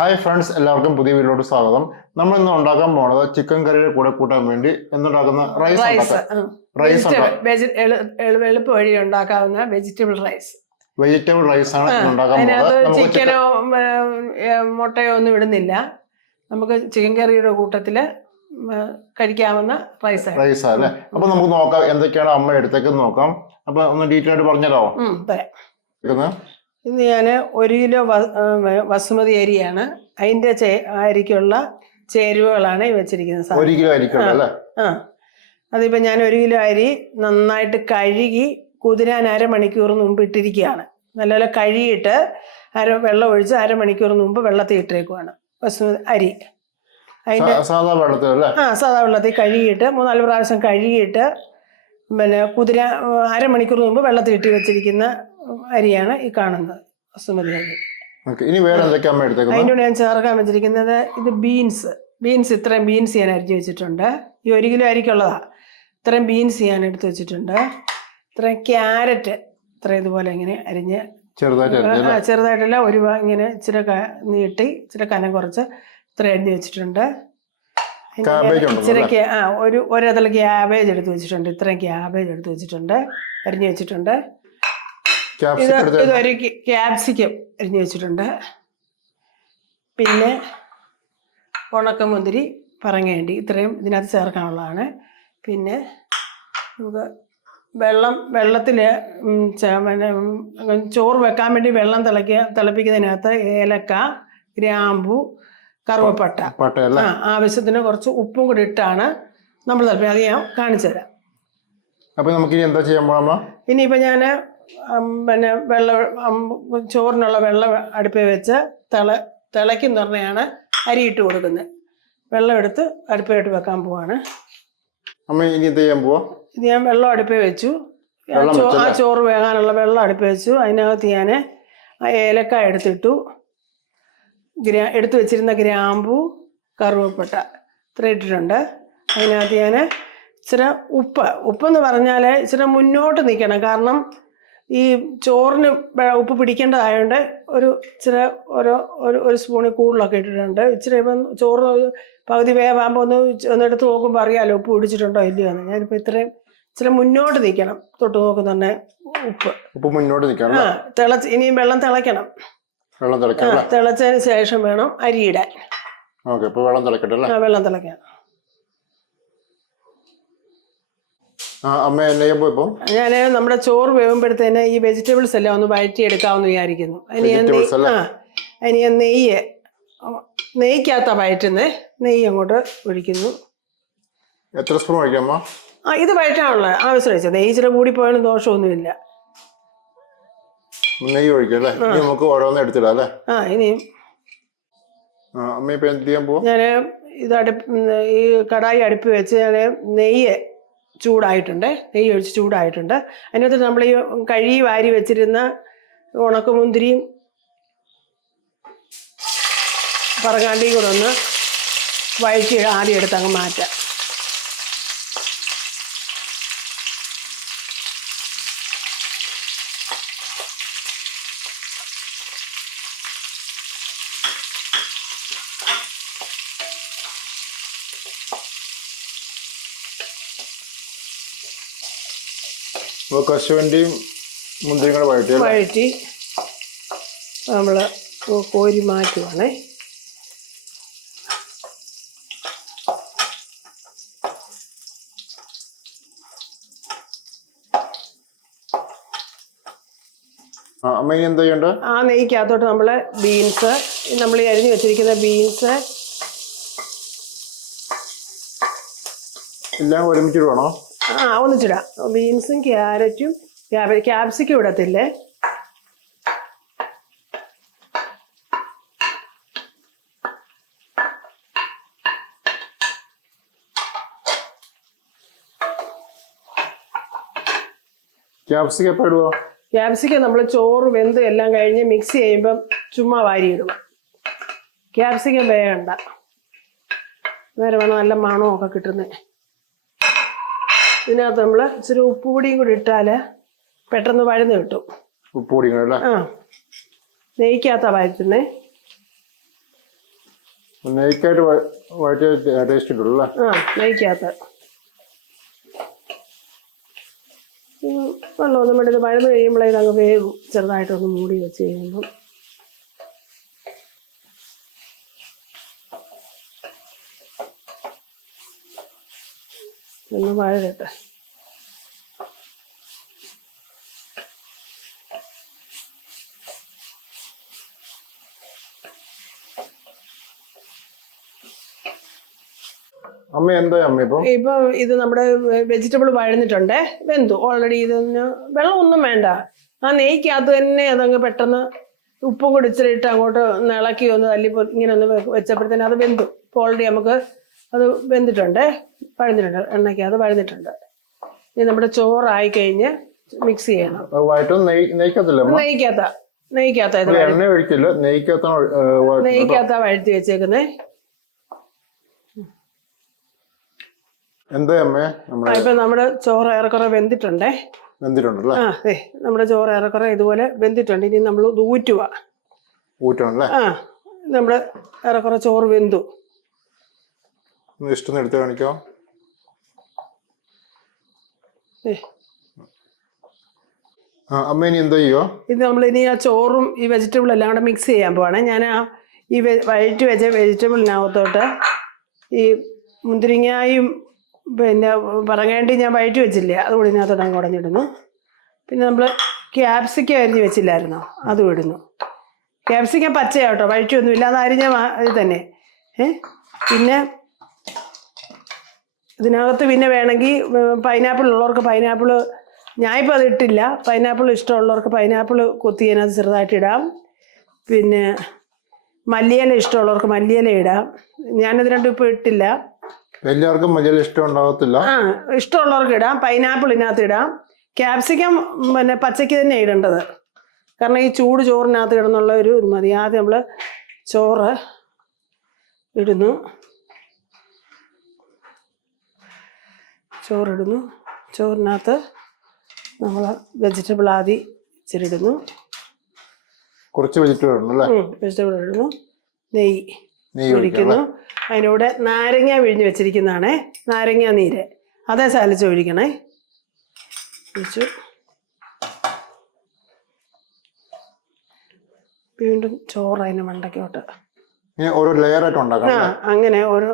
Hi friends, എല്ലാവർക്കും പുതിയ വീഡിയോയിലോട്ട് സ്വാഗതം. നമ്മൾ ഇന്ന് ഉണ്ടാക്കാൻ പോകുന്നത് ചിക്കൻ കറിയുടെ കൂടെ കൂട്ടാൻ വേണ്ടി എന്തുണ്ടാക്കുന്ന എളുപ്പ വഴി ഉണ്ടാക്കാവുന്ന വെജിറ്റബിൾ റൈസ്. വെജിറ്റബിൾ റൈസ് ആണ് ഉണ്ടാക്കാൻ അതിനകത്ത് ചിക്കനോ മുട്ടയോ ഒന്നും ഇടുന്നില്ല. നമുക്ക് ചിക്കൻ കറിയുടെ കൂട്ടത്തില് കഴിക്കാവുന്ന റൈസ് അല്ലേ? അപ്പൊ നമുക്ക് നോക്കാം എന്തൊക്കെയാണ് അമ്മ എടുത്തേക്ക് നോക്കാം. അപ്പൊ ഒന്ന് ഡീറ്റെയിൽ ആയിട്ട് പറഞ്ഞല്ലോ. ഇന്ന് ഞാൻ 1 കിലോ ബസുമതി അരിയാണ്. അതിന്റെ അരിക്കുള്ള ചേരുവകളാണ് വെച്ചിരിക്കുന്നത്. 1 കിലോ അരിക്കുള്ള അതിപ്പോ ഞാൻ 1 കിലോ അരി നന്നായിട്ട് കഴുകി കുതിരാൻ അരമണിക്കൂർ മുമ്പ് ഇട്ടിരിക്കുകയാണ്. നല്ലപോലെ കഴുകിയിട്ട് വെള്ളം ഒഴിച്ച് അരമണിക്കൂർ മുമ്പ് വെള്ളത്തിൽ ഇട്ടേക്കുവാണ് ബസുമതി അരി. അതിന്റെ സാധാ വെള്ളത്തിൽ കഴുകിയിട്ട് 3-4 പ്രാവശ്യം കഴുകിയിട്ട് പിന്നെ അരമണിക്കൂർ മുമ്പ് വെള്ളത്തിൽ ഇട്ട് വെച്ചിരിക്കുന്ന അരിയാണ് ഈ കാണുന്നത്, ബസുമതി അരി. അതിൻ്റെ കൂടെ ഞാൻ ചേർക്കാൻ വെച്ചിരിക്കുന്നത് ഇത് ബീൻസ് ഇത്രയും ബീൻസ് ഞാൻ അരിഞ്ഞു വെച്ചിട്ടുണ്ട്. ഈ 1 കിലോ അരിക്കുള്ളതാ. ഇത്രയും ബീൻസ് ഞാൻ എടുത്ത് വെച്ചിട്ടുണ്ട്. ഇത്രയും ക്യാരറ്റ് ഇത്രയും ഇതുപോലെ ഇങ്ങനെ അരിഞ്ഞ് ചെറുതായിട്ടല്ല, ഇങ്ങനെ ഇച്ചിരി നീട്ടി ഇച്ചിരി കനം കുറച്ച് ഇത്ര അരിഞ്ഞു വെച്ചിട്ടുണ്ട്. ഇച്ചിരി ഒരതല ക്യാബേജ് എടുത്ത് വെച്ചിട്ടുണ്ട്. ഇത്രയും ക്യാബേജ് എടുത്ത് വെച്ചിട്ടുണ്ട്, അരിഞ്ഞു വെച്ചിട്ടുണ്ട്. ഇതൊരു ക്യാപ്സിക്കം അരിഞ്ഞു വെച്ചിട്ടുണ്ട്. പിന്നെ ഉണക്കമുന്തിരി പറങ്ങേണ്ടി ഇത്രയും ഇതിനകത്ത് ചേർക്കാനുള്ളതാണ്. പിന്നെ നമുക്ക് വെള്ളത്തിൽ ചോറ് വെക്കാൻ വേണ്ടി വെള്ളം തിളപ്പിക്കുന്നതിനകത്ത് ഏലക്ക, ഗ്രാമ്പു, കറുവപ്പട്ട, ആവശ്യത്തിന് കുറച്ച് ഉപ്പും കൂടി ഇട്ടാണ് നമ്മൾ തിളപ്പിക്കുക. അത് ഞാൻ കാണിച്ചു തരാം. അപ്പോൾ നമുക്ക് എന്താ ചെയ്യാൻ പോകാം? ഇനിയിപ്പോൾ ഞാൻ ചോറിനുള്ള വെള്ളം അടുപ്പിൽ വെച്ച് തിളയ്ക്കും പറഞ്ഞാണ് അരി ഇട്ട് കൊടുക്കുന്നത്. വെള്ളം എടുത്ത് അടുപ്പിലോട്ട് വെക്കാൻ പോവാണ്. ഇത് ഞാൻ വെള്ളം അടുപ്പിൽ വെച്ചു. ആ ചോറ് വേകാനുള്ള വെള്ളം അടുപ്പിൽ വെച്ചു. അതിനകത്ത് ഞാൻ ഏലക്കായ എടുത്തിട്ടു, എടുത്തു വെച്ചിരുന്ന ഗ്രാമ്പു, കറുവപ്പട്ട ഇത്ര ഇട്ടിട്ടുണ്ട്. അതിനകത്ത് ഞാൻ ഇച്ചിരി ഉപ്പെന്ന് പറഞ്ഞാൽ ഇച്ചിരി മുന്നോട്ട് നിൽക്കണം. കാരണം ഈ ചോറിന് ഉപ്പ് പിടിക്കേണ്ടതായതുകൊണ്ട് ഇച്ചിരി ഒരു സ്പൂണിൽ കൂടുതലൊക്കെ ഇട്ടിട്ടുണ്ട്. ഇച്ചിരി ഇപ്പം ചോറ് പകുതി വേവാകുമ്പോൾ ഒന്നെടുത്ത് നോക്കുമ്പോൾ അറിയാമല്ലോ ഉപ്പ് പിടിച്ചിട്ടുണ്ടോ ഇല്ലയോ എന്ന്. ഞാനിപ്പോൾ ഇച്ചിരി മുന്നോട്ട് നിൽക്കണം. തൊട്ട് നോക്കുന്നുണ്ടെ ഉപ്പ് മുന്നോട്ട് നിൽക്കണം. ഇനിയും വെള്ളം തിളയ്ക്കണം. തിളച്ചതിന് ശേഷം വേണം അരിയിടാൻ. വെള്ളം തിളയ്ക്കണം. ഞാൻ നമ്മുടെ ചോറ് വേവുമ്പോഴത്തേന് ഈ വെജിറ്റബിൾസ് എല്ലാം ഒന്ന് വഴറ്റിയെടുക്കാമെന്ന് വിചാരിക്കുന്നു. അതിന് ഞാൻ നെയ്ക്കകത്താ വഴറ്റുന്നത്. നെയ്യ് അങ്ങോട്ട് ഒഴിക്കുന്നു. എത്ര സ്പൂൺ ഒഴിക്കാം? ഇത് വഴറ്റാനുള്ള ആവശ്യം വെച്ചാൽ നെയ്യ് ഇച്ചിരി കൂടി പോയാലും ദോഷമൊന്നുമില്ല. നെയ്യ് ഒഴിക്കല്ലേ? നമുക്ക് ഓരോന്ന് എടുത്തിടാം അല്ലേ? ഇനിയും ഞാൻ ഇത് ഈ കടായി അടുപ്പ് വെച്ച് ഞാൻ നെയ്യ് ഒഴിച്ച് ചൂടായിട്ടുണ്ട്. അതിനകത്ത് നമ്മൾ ഈ കഴുകി വാരി വെച്ചിരുന്ന ഉണക്കമുന്തിരിയും പറങ്ങാണ്ടിയും കൂടെ ഒന്ന് വഴറ്റി ആദ്യം എടുത്ത് അങ്ങ് മാറ്റാം. കശുവണ്ടിയും മുന്തിരിയും കൂടെ വഴറ്റി നമ്മൾ കോരി മാറ്റുവാണേ. എന്താ ചെയ്യണ്ടേ? ആ നെയ്ക്കകത്തോട്ട് നമ്മൾ നമ്മൾ അരിഞ്ഞു വെച്ചിരിക്കുന്ന ബീൻസ് എല്ലാം ഒരുമിച്ചിട്ട് വേണോ? ഒന്നിച്ചിടാം. ബീൻസും ക്യാരറ്റും ക്യാപ്സിക്കും ഇടത്തില്ലേ. ക്യാപ്സിക്കം നമ്മൾ ചോറ് വെന്ത് എല്ലാം കഴിഞ്ഞ് മിക്സ് ചെയ്യുമ്പം ചുമ്മാ വാരിയിടും. ക്യാപ്സിക്കം വേകണ്ട, നേരെ വേണം നല്ല മണമൊക്കെ കിട്ടുന്നത്. ഇതിനകത്ത് നമ്മൾ ഇച്ചിരി ഉപ്പുപൊടിയും കൂടി ഇട്ടാൽ പെട്ടെന്ന് വഴന്ന് കിട്ടും. ഉപ്പുപൊടി നെയ്ക്കകത്താ വഴറ്റുന്നേ. നെയ്ക്കായിട്ട് വഴറ്റിയ ടേസ്റ്റ് കിട്ടുള്ളൂ അല്ലേ? ആ നെയ്ക്കകത്ത് വെള്ളമൊന്നും വേണ്ടത് വഴന്ന് കഴിയുമ്പോഴേ ഇതങ്ങ് വേകും. ചെറുതായിട്ടൊന്ന് മൂടി വെച്ച് കഴിയുമ്പം ഒന്ന് വഴരട്ടെ. അമ്മ എന്താ അമ്മ ഇപ്പൊ ഇത് നമ്മുടെ വെജിറ്റബിൾ വഴന്നിട്ടുണ്ടേ, വെന്തു ഓൾറെഡി. ഇതിന് വെള്ളമൊന്നും വേണ്ട. ആ നെയ്ക്കകത്ത് തന്നെ അതങ്ങ് പെട്ടെന്ന് ഉപ്പും കൂടി ഇച്ചിരി ഇട്ട് അങ്ങോട്ട് ഒന്ന് ഇളക്കി ഒന്ന് തല്ലിപ്പോ ഇങ്ങനെ ഒന്ന് വെച്ചപ്പോഴത്തേന് അത് വെന്തു. ഇപ്പോൾ ഓൾറെഡി നമുക്ക് അത് വെന്തിട്ടുണ്ടേ, വഴന്നിട്ടുണ്ട്, എണ്ണയ്ക്കകത്ത് വഴന്നിട്ടുണ്ട്. ഇനി നമ്മുടെ ചോറായി കഴിഞ്ഞ് മിക്സ് ചെയ്യണം. നെയ്ക്കകത്താ വഴറ്റി വെച്ചേക്കുന്നേ. ഇപ്പൊ നമ്മുടെ ചോറ് ഏറെക്കുറെ വെന്തിട്ടുണ്ടേ. ആ അതെ, നമ്മുടെ ചോറ് ഏറെക്കുറെ ഇതുപോലെ വെന്തിട്ടുണ്ട്. ഇനി നമ്മൾ ഇത് ഊറ്റുക. ആ നമ്മുടെ ഏറെക്കുറെ ചോറ് വെന്തു. എടുത്ത് കാണിക്കോ? അമ്മ ഇനി എന്തോ ചെയ്യോ? ഇത് നമ്മൾ ഇനി ആ ചോറും ഈ വെജിറ്റബിൾ എല്ലാം കൂടെ മിക്സ് ചെയ്യാൻ പോവാണ്. ഞാൻ ഈ വഴറ്റി വെച്ച വെജിറ്റബിളിനകത്തോട്ട് ഈ മുന്തിരിങ്ങായും പിന്നെ പറങ്ങേണ്ടി ഞാൻ വഴറ്റി വെച്ചില്ലേ, അതുകൂടി ഇതിനകത്തോട്ട് അങ്ങ് കുടഞ്ഞിടുന്നു. പിന്നെ നമ്മൾ ക്യാപ്സിക്കം അരിഞ്ഞ് വെച്ചില്ലായിരുന്നോ, അതും ഇടുന്നു. ക്യാപ്സിക്കം പച്ചയാട്ടോ, വഴറ്റിയൊന്നുമില്ല, അത് അരിഞ്ഞ ഇത് തന്നെ. പിന്നെ ഇതിനകത്ത് പിന്നെ വേണമെങ്കിൽ പൈനാപ്പിൾ ഉള്ളവർക്ക് പൈനാപ്പിൾ, ഞാനിപ്പോൾ അത് ഇട്ടില്ല. പൈനാപ്പിൾ ഇഷ്ടമുള്ളവർക്ക് പൈനാപ്പിൾ കൊത്തിയതിനകത്ത് ചെറുതായിട്ട് ഇടാം. പിന്നെ മല്ലിയില ഇഷ്ടമുള്ളവർക്ക് മല്ലിയില ഇടാം. ഞാനിത് രണ്ടും ഇപ്പോൾ ഇട്ടില്ല. എല്ലാവർക്കും മല്ലിയില ഇഷ്ടം ഉണ്ടാകത്തില്ല. ഇഷ്ടമുള്ളവർക്ക് ഇടാം. പൈനാപ്പിൾ ഇതിനകത്ത് ഇടാം. ക്യാപ്സിക്കം പിന്നെ പച്ചയ്ക്ക് തന്നെ ഇടേണ്ടത്, കാരണം ഈ ചൂട് ചോറിനകത്ത് കിടന്നുള്ള ഒരു ഇത് മതി. ആദ്യം നമ്മൾ ചോറ് ഇടുന്നു. ചോറിനകത്ത് നമ്മൾ വെജിറ്റബിൾ ആദ്യം ഇച്ചിരി ഇടുന്നു. കുറച്ച് വെജിറ്റബിൾ ഇടുന്നു. നെയ്യ് ഒഴിക്കുന്നു. അതിനൂടെ നാരങ്ങ പിഴിഞ്ഞ് വെച്ചിരിക്കുന്നതാണേ, നാരങ്ങ നീര് അതേ സാലിച്ച് ഒഴിക്കണേ. ഒഴിച്ചു. വീണ്ടും ചോറ് അതിന് മണ്ടയ്ക്കോട്ട് അങ്ങനെ ഓരോ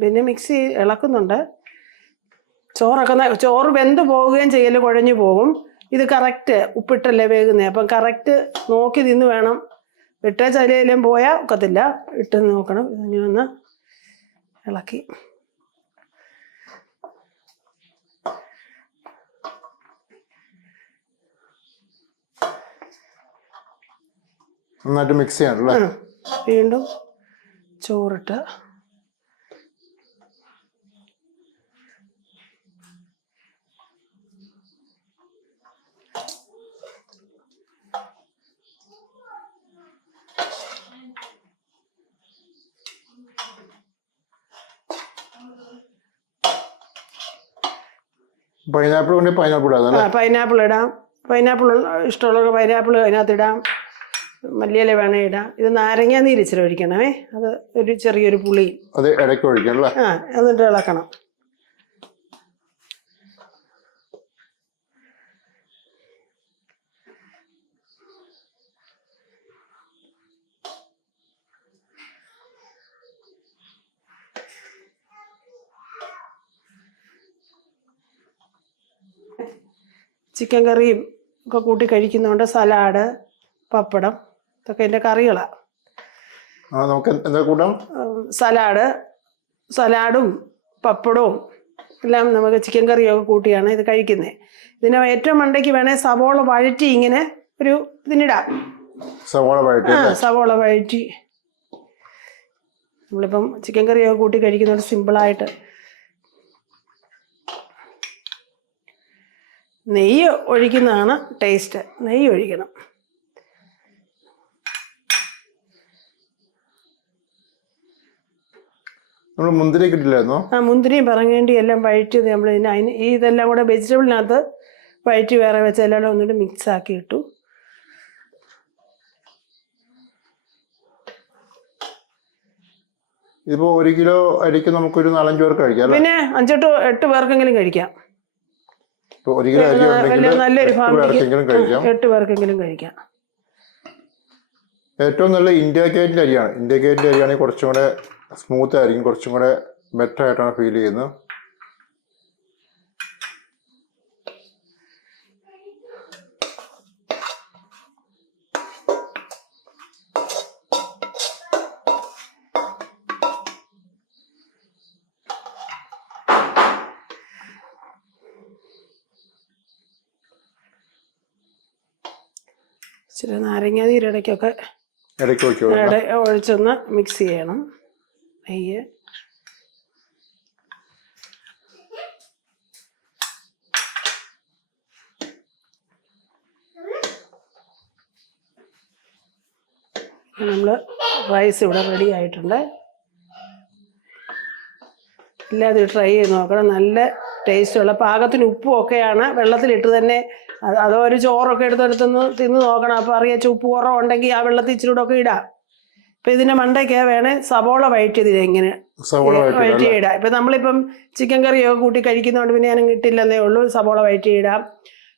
പിന്നെ മിക്സ് ഇളക്കുന്നുണ്ട്. ചോറ് വെന്ത് പോവുകയും ചെയ്യല്, കുഴഞ്ഞു പോകും. ഇത് കറക്റ്റ് ഉപ്പിട്ടല്ലേ വേകുന്നത്, അപ്പം കറക്റ്റ് നോക്കി നിന്ന് വേണം. ഇട്ട ചലയിലും പോയാൽ ഒക്കത്തില്ല, ഇട്ട് നോക്കണം. ഇനി ഒന്ന് ഇളക്കി നന്നായിട്ട് മിക്സ് ചെയ്യാനല്ലേ. വീണ്ടും ചോറിട്ട് പൈനാപ്പിൾ ഇടാം. പൈനാപ്പിൾ ഇഷ്ടമുള്ളവർക്ക് പൈനാപ്പിൾ അതിനകത്ത് ഇടാം. മല്ലിയില വേണേ ഇടാം. ഇത് നാരങ്ങ നീര് ഇച്ചിരി ഒഴിക്കണമേ, അത് ഒരു ചെറിയൊരു പുളി അത് ഇടയ്ക്ക് ഒഴിക്കണം. എന്നിട്ട് ഇളക്കണം. ചിക്കൻ കറിയും ഒക്കെ കൂട്ടി കഴിക്കുന്നതുകൊണ്ട് സലാഡ്, പപ്പടം, ഇതൊക്കെ എൻ്റെ കറികളാണ്. സലാഡും പപ്പടവും എല്ലാം നമുക്ക് ചിക്കൻ കറിയൊക്കെ കൂട്ടിയാണ് ഇത് കഴിക്കുന്നത്. ഇതിന് ഏറ്റവും മണ്ടയ്ക്ക് വേണേൽ സവോള വഴറ്റി ഇങ്ങനെ ഒരു ഇതിനിടാം. സവോള വഴറ്റി നമ്മളിപ്പം ചിക്കൻ കറിയൊക്കെ കൂട്ടി കഴിക്കുന്നതുകൊണ്ട് സിമ്പിളായിട്ട്. നെയ്യ് ഒഴിക്കുന്നതാണ് ടേസ്റ്റ്. നെയ്യ് ഒഴിക്കണം. മുന്തിരി കിട്ടില്ലായിരുന്നോ? മുന്തിരിയും പറങ്ങേണ്ടി എല്ലാം വഴറ്റിയത് നമ്മൾ ഇതെല്ലാം കൂടെ വെജിറ്റബിളിനകത്ത് വഴറ്റി വേറെ വെച്ച് എല്ലാം ഒന്നിട്ട് മിക്സ് ആക്കി ഇട്ടു. ഇതിപ്പോ 1 കിലോ അരിക്ക് നമുക്കൊരു 4-5 പേർക്ക് കഴിക്കാം അല്ലേ? പിന്നെ 5-8 പേർക്കെങ്കിലും കഴിക്കാം. ഇപ്പൊ 1 കിലോ അരി ഉണ്ടെങ്കിൽ നല്ലൊരു 8 ഫാമിലിക്ക് പേർക്കെങ്കിലും കഴിക്കാം. 8 പേർക്കെങ്കിലും കഴിക്കാം. ഏറ്റവും നല്ല ഇന്ത്യ ഗേറ്റിന്റെ അരിയാണ്. ഇന്ത്യ ഗേറ്റിന്റെ അരിയാണെങ്കിൽ കുറച്ചും കൂടെ സ്മൂത്ത് ആയിരിക്കും, കുറച്ചും കൂടെ ബെറ്റർ ആയിട്ടാണ് ഫീൽ ചെയ്യുന്നത്. ഇച്ചിരി നാരങ്ങ നീരിടയ്ക്കൊക്കെ ഇടയ്ക്ക് വയ്ക്കുമോ? ഒഴിച്ചൊന്ന് മിക്സ് ചെയ്യണം. നെയ്യ് നമ്മൾ റൈസ് ഇവിടെ റെഡി ആയിട്ടുണ്ട്. എല്ലാവരും ട്രൈ ചെയ്ത് നോക്കണം. നല്ല ടേസ്റ്റുള്ള പാകത്തിന് ഉപ്പും ഒക്കെയാണ് വെള്ളത്തിലിട്ട് തന്നെ. അതോ ഒരു ചോറൊക്കെ എടുത്തെടുത്തൊന്ന് തിന്ന് നോക്കണം. അപ്പോൾ അറിയാം ഉപ്പ് കുറവുണ്ടെങ്കിൽ ആ വെള്ളത്തിൽ ഇച്ചിരി കൂടെ ഒക്കെ ഇടാം. ഇപ്പം ഇതിൻ്റെ മണ്ടയ്ക്ക് വേണേൽ സവോള വഴറ്റി ഇതിൽ ഇങ്ങനെ വഴറ്റി ഇടാം. ഇപ്പം നമ്മളിപ്പം ചിക്കൻ കറിയൊക്കെ കൂട്ടി കഴിക്കുന്നതുകൊണ്ട് പിന്നെ ഞാനും കിട്ടില്ലെന്നേ ഉള്ളൂ. സവോള വഴറ്റി ഇടാം.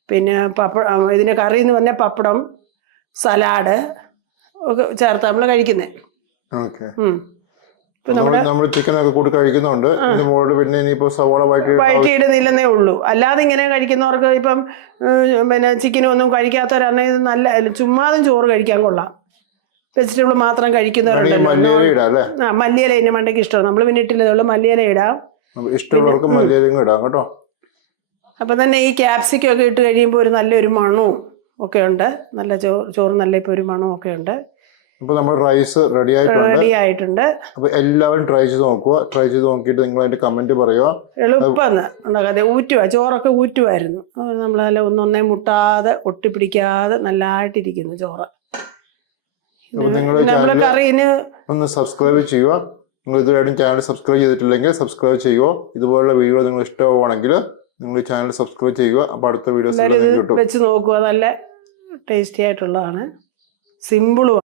പിന്നെ ഇതിൻ്റെ കറി എന്ന് പറഞ്ഞാൽ പപ്പടം, സലാഡ് ഒക്കെ ചേർത്ത് നമ്മൾ കഴിക്കുന്നത്. നമ്മൾ ചിക്കൻ ഒക്കെ കൂടി കഴിക്കുന്നുണ്ട്. പിന്നെ ഇനിയിപ്പോ സവോള വഴറ്റിയിടുന്നില്ലെന്നേ ഉള്ളൂ. അല്ലാതെ ഇങ്ങനെ കഴിക്കുന്നവർക്ക് ഇപ്പം പിന്നെ ചിക്കനും ഒന്നും കഴിക്കാത്തവരാണെങ്കിൽ ഇത് നല്ല ചുമ്മാതും ചോറ് കഴിക്കാൻ കൊള്ളാം. വെജിറ്റബിൾ മാത്രം കഴിക്കുന്നവരുണ്ടല്ലോ. മല്ലിയില ഇതിന്റെ മണ്ടയ്ക്ക് ഇഷ്ടമാണ്. നമ്മൾ പിന്നെ ഇട്ടില്ലതേ ഉള്ളൂ. മല്ലിയില ഇടാം, ഇഷ്ടമുള്ളവർക്ക് മല്ലിയില ഇടാം കേട്ടോ. അപ്പം തന്നെ ഈ ക്യാപ്സിക്കം ഒക്കെ ഇട്ട് കഴിയുമ്പോൾ ഒരു നല്ലൊരു മണവും ഒക്കെ ഉണ്ട്. നല്ല ചോറ് നല്ല ഇപ്പോൾ ഒരു മണവും ഒക്കെ ഉണ്ട്. അപ്പോൾ നമ്മൾ റൈസ് റെഡി ആയിട്ടുണ്ട്. അപ്പോൾ എല്ലാവരും ട്രൈ ചെയ്ത് നോക്കുക. ട്രൈ ചെയ്ത് നോക്കിയിട്ട് നിങ്ങൾ അതിന്റെ കമന്റ് പറയുക. എളുപ്പമെന്ന് ഉണ്ടാക്കാതെ ചോറൊക്കെ ഊറ്റുമായിരുന്നു. നമ്മൾ നല്ല ഒന്നൊന്നേ മുട്ടാതെ ഒട്ടിപ്പിടിക്കാതെ നല്ലതായിട്ടിരിക്കുന്നു ചോറ്. നിങ്ങൾ കറിന് ഒന്ന് സബ്സ്ക്രൈബ് ചെയ്യുക. നിങ്ങൾ ഇതുവരെയായിട്ടും ചാനൽ സബ്സ്ക്രൈബ് ചെയ്തിട്ടില്ലെങ്കിൽ സബ്സ്ക്രൈബ് ചെയ്യുക. ഇതുപോലുള്ള വീഡിയോ നിങ്ങൾ ഇഷ്ടമാവുകയാണെങ്കിൽ നിങ്ങൾ ചാനൽ സബ്സ്ക്രൈബ് ചെയ്യുക. അപ്പോൾ അടുത്ത വീഡിയോസ് വെച്ച് നോക്കുക. നല്ല ടേസ്റ്റി ആയിട്ടുള്ളതാണ്, സിമ്പിളും.